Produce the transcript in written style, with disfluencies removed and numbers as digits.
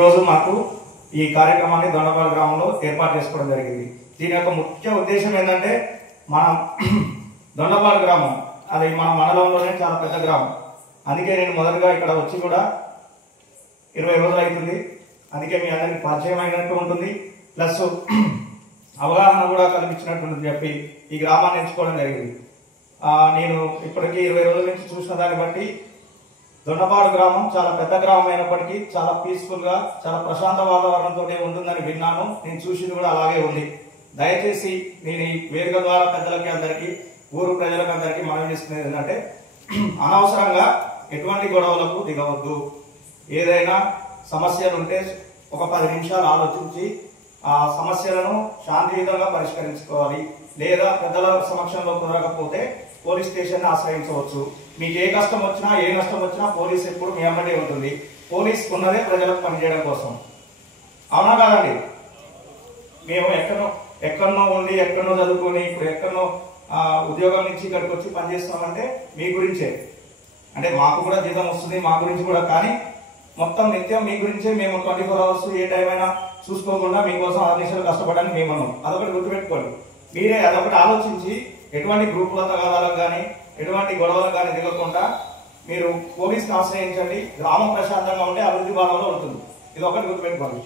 రోజు మాకు ఈ కార్యక్రమాన్ని దొండపాడు గ్రామంలో ఏర్పాటు చేసుకోవడం జరిగింది. దీని యొక్క ముఖ్య ఉద్దేశం ఏంటంటే మనం దొండపాడు గ్రామం అది మన మండలంలోనే చాలా పెద్ద గ్రామం. అందుకే నేను మొదటగా ఇక్కడ వచ్చి కూడా 20 రోజులు అవుతుంది. అందుకే మీ అందరికి పరిచయం అయినట్టు ఉంటుంది, ప్లస్ అవగాహన కూడా కల్పించినట్టు చెప్పి ఈ గ్రామాన్ని ఎంచుకోవడం జరిగింది. నేను ఇప్పటికీ 20 రోజుల నుంచి చూసిన దాన్ని బట్టి దొండపాడు గ్రామం చాలా పెద్ద గ్రామం అయినప్పటికీ చాలా పీస్ఫుల్ గా చాలా ప్రశాంత వాతావరణంతో ఉంటుందని విన్నాను. నేను చూసింది కూడా అలాగే ఉంది. దయచేసి నేను ఈ వేదిక ద్వారా పెద్దలకి అందరికీ ఊరు ప్రజలకు అందరికీ మనవి చేస్తున్నది ఏంటంటే అనవసరంగా ఎటువంటి గొడవలకు దిగవద్దు. ఏదైనా సమస్యలు ఉంటే ఒక 10 నిమిషాలు ఆలోచించి ఆ సమస్యలను శాంతియుతంగా పరిష్కరించుకోవాలి. లేదా పెద్దల సమక్షంలో కుదరకపోతే పోలీస్ స్టేషన్ ఆశ్రయించవచ్చు. మీకు ఏ కష్టం వచ్చినా ఏ నష్టం వచ్చినా పోలీస్ ఎప్పుడు మీ అమ్మడే ఉంటుంది. పోలీస్ ఉన్నదే ప్రజలకు పనిచేయడం కోసం. అవునా కాదండి? మేము ఎక్కడనో ఉండి ఎక్కడనో చదువుకొని ఇప్పుడు ఎక్కడనో ఉద్యోగం నుంచి ఇక్కడికి వచ్చి పనిచేస్తున్నామంటే మీ గురించే, అంటే మాకు కూడా జీతం వస్తుంది మా గురించి కూడా, కానీ మొత్తం నిత్యం మీ గురించే. మేము 24 అవర్స్ ఏ టైం అయినా చూసుకోకుండా మీకోసం 6 నిమిషాలు కష్టపడడానికి మేము ఉన్నాం. అదొకటి గుర్తుపెట్టుకోండి. మీరే అదొకటి ఆలోచించి ఎటువంటి గ్రూపుల తగాదాలకు కానీ ఎటువంటి గొడవలకు కానీ దిగకుండా మీరు పోలీసుని ఆశ్రయించండి. గ్రామం ప్రశాంతంగా ఉంటే అభివృద్ధి భావంలో ఉంటుంది. ఇది ఒకటి గుర్తుపెట్టుకోండి.